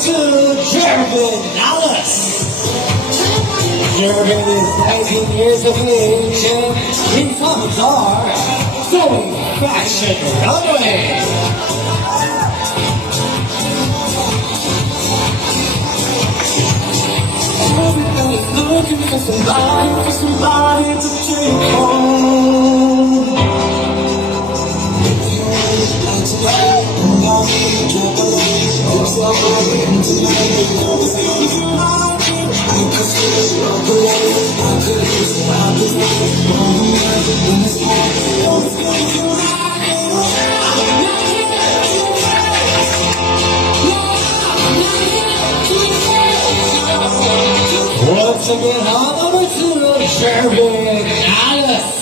to Jervin Alice. Jervin is 19 years of age and his hobbies are going fashion runway. Everybody's looking for somebody to take home. Once again, on number 2, Jervin Alice.